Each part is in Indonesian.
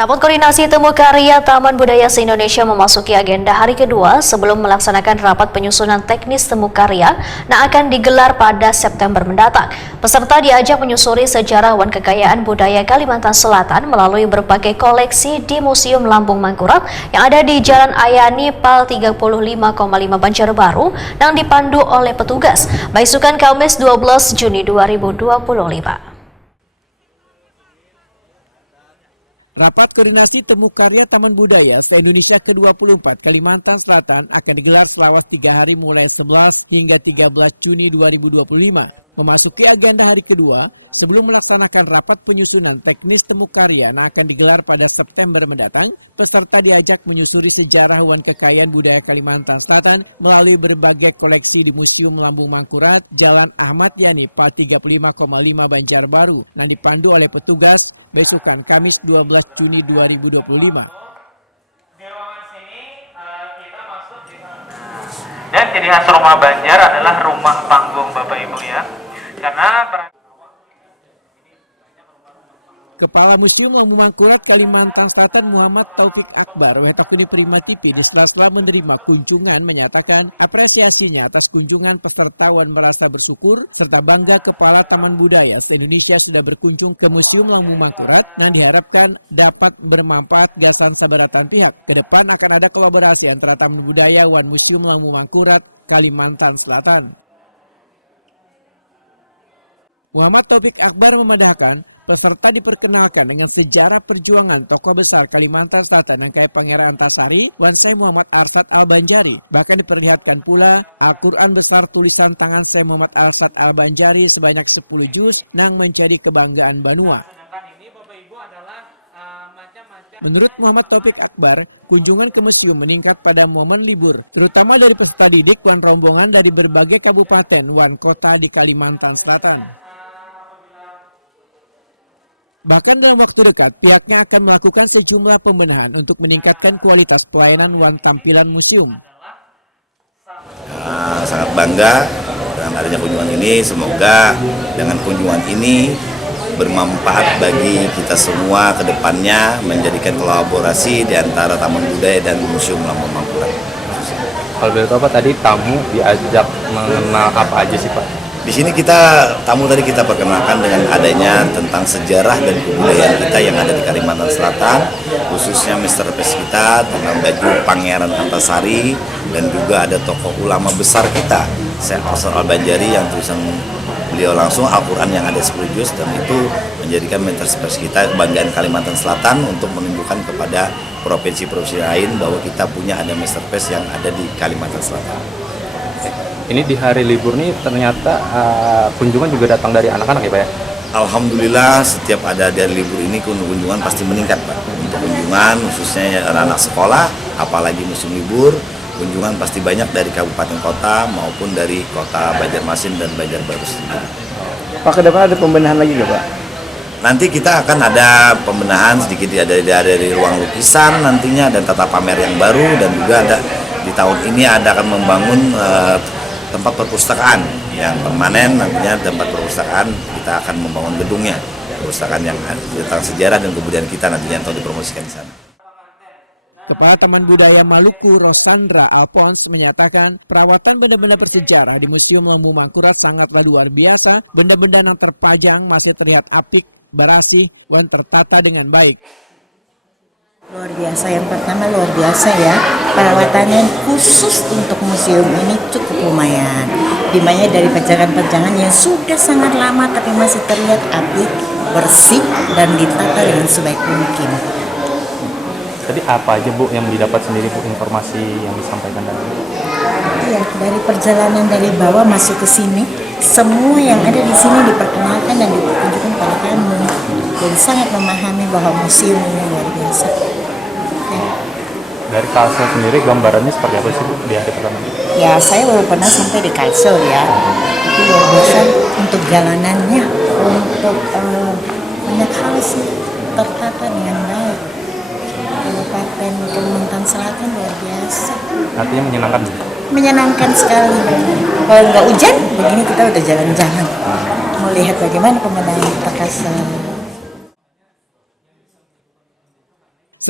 Rapat koordinasi temu karya Taman Budaya se-Indonesia memasuki agenda hari kedua sebelum melaksanakan rapat penyusunan teknis temu karya yang akan digelar pada September mendatang. Peserta diajak menyusuri sejarah wan kekayaan budaya Kalimantan Selatan melalui berbagai koleksi di Museum Lambung Mangkurat yang ada di Jalan Ayani Pal 35,5 Banjarbaru yang dipandu oleh petugas. Baisukan Kamis 12 Juni 2025. Rapat koordinasi temu karya Taman Budaya se-Indonesia ke-24 Kalimantan Selatan akan digelar selama 3 hari mulai 11 hingga 13 Juni 2025. Memasuki agenda hari kedua sebelum melaksanakan rapat penyusunan teknis temu karya yang akan digelar pada September mendatang, peserta diajak menyusuri sejarah wan kekayaan budaya Kalimantan Selatan melalui berbagai koleksi di Museum Lambung Mangkurat, Jalan Ahmad Yani Pal 35,5 Banjarbaru yang dipandu oleh petugas besokan Kamis 12 Juni 2025. Dan ciri khas rumah Banjar adalah rumah panggung Bapak Ibu ya. Karena Kepala Museum Lambung Mangkurat Kalimantan Selatan Muhammad Taufik Akbar Wehtokuni Prima TV di sela-sela menerima kunjungan menyatakan apresiasinya atas kunjungan peserta wan merasa bersyukur serta bangga Kepala Taman Budaya se-Indonesia sudah berkunjung ke Museum Lambung Mangkurat yang diharapkan dapat bermanfaat gasan sabaratan pihak. Kedepan akan ada kolaborasi antara Taman Budaya wan Museum Lambung Mangkurat Kalimantan Selatan. Muhammad Taufik Akbar memandahkan peserta diperkenalkan dengan sejarah perjuangan tokoh besar Kalimantan Selatan yang kayak Pangeran Antasari, Wan Syekh Muhammad Arsad Al-Banjari. Bahkan diperlihatkan pula Al-Quran besar tulisan tangan Syekh Muhammad Arsad Al-Banjari sebanyak 10 juz yang menjadi kebanggaan Banua. Menurut Muhammad Taufik Akbar, kunjungan ke museum meningkat pada momen libur, terutama dari peserta didik wan rombongan dari berbagai kabupaten wan kota di Kalimantan Selatan. Bahkan dalam waktu dekat, pihaknya akan melakukan sejumlah pembenahan untuk meningkatkan kualitas pelayanan wan tampilan museum. Sangat bangga dengan adanya kunjungan ini. Semoga dengan kunjungan ini bermanfaat bagi kita semua ke depannya, menjadikan kolaborasi di antara Taman Budaya dan Museum Lambung Mangkurat. Kalau boleh tahu Pak, tadi tamu diajak mengenal apa aja sih Pak? Di sini tamu tadi kita perkenalkan dengan adanya tentang sejarah dan kebudayaan kita yang ada di Kalimantan Selatan, khususnya masterpiece kita tentang baju Pangeran Antasari, dan juga ada tokoh ulama besar kita, Syekh Arsad Al-Banjari yang tulisan beliau langsung Al-Quran yang ada 10 juz, dan itu menjadikan masterpiece kita kebanggaan Kalimantan Selatan untuk menunjukkan kepada provinsi-provinsi lain bahwa kita punya ada masterpiece yang ada di Kalimantan Selatan. Ini di hari libur nih ternyata kunjungan juga datang dari anak-anak ya Pak ya? Alhamdulillah setiap ada dari libur ini kunjungan pasti meningkat Pak. Untuk kunjungan khususnya anak-anak sekolah, apalagi musim libur, kunjungan pasti banyak dari kabupaten kota maupun dari kota Banjarmasin dan Banjarbaru sendiri. Pak, ke depan ada pembenahan lagi nggak Pak? Nanti kita akan ada pembenahan sedikit dari ruang lukisan nantinya dan tata pamer yang baru, dan juga ada di tahun ini akan membangun tempat perpustakaan yang permanen. Nantinya tempat perpustakaan kita akan membangun gedungnya, perpustakaan yang tentang sejarah dan kebudayaan kita nantinya untuk dipromosikan di sana. Kepala Taman Budaya Maluku Rosandra Alphonse menyatakan perawatan benda-benda bersejarah di Museum Lambung Mangkurat sangatlah luar biasa. Benda-benda yang terpajang masih terlihat apik, bersih, dan tertata dengan baik. Luar biasa, yang pertama luar biasa ya, perawatannya khusus untuk museum ini cukup lumayan. Dimana dari pajangan-pajangan yang sudah sangat lama tapi masih terlihat apik, bersih, dan ditata dengan sebaik mungkin. Jadi apa aja Bu yang didapat sendiri Bu, informasi yang disampaikan tadi? Ya, dari perjalanan dari bawah masuk ke sini, semua yang ada di sini diperkenalkan dan ditunjukkan pada kami. Jadi sangat memahami bahwa museum ini luar biasa. Dari Kalsel sendiri gambarannya seperti apa sih Bu di hari pertama? Ya, saya belum pernah sampai di Kalsel ya. Tapi luar biasa untuk jalanannya, untuk banyak hal sih tertata dengan baik. Kabupaten Kalimantan Selatan luar biasa. Artinya menyenangkan? Menyenangkan sekali. Kalau nggak hujan, begini kita udah jalan-jalan. Melihat bagaimana pemandangan Kalsel.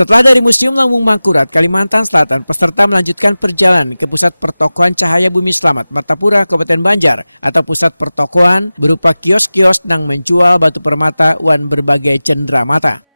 Setelah dari Museum Lambung Mangkurat, Kalimantan Selatan, peserta melanjutkan perjalanan ke Pusat Pertokoan Cahaya Bumi Selamat, Martapura, Kabupaten Banjar, atau pusat pertokoan berupa kios-kios yang menjual batu permata wan berbagai cenderamata.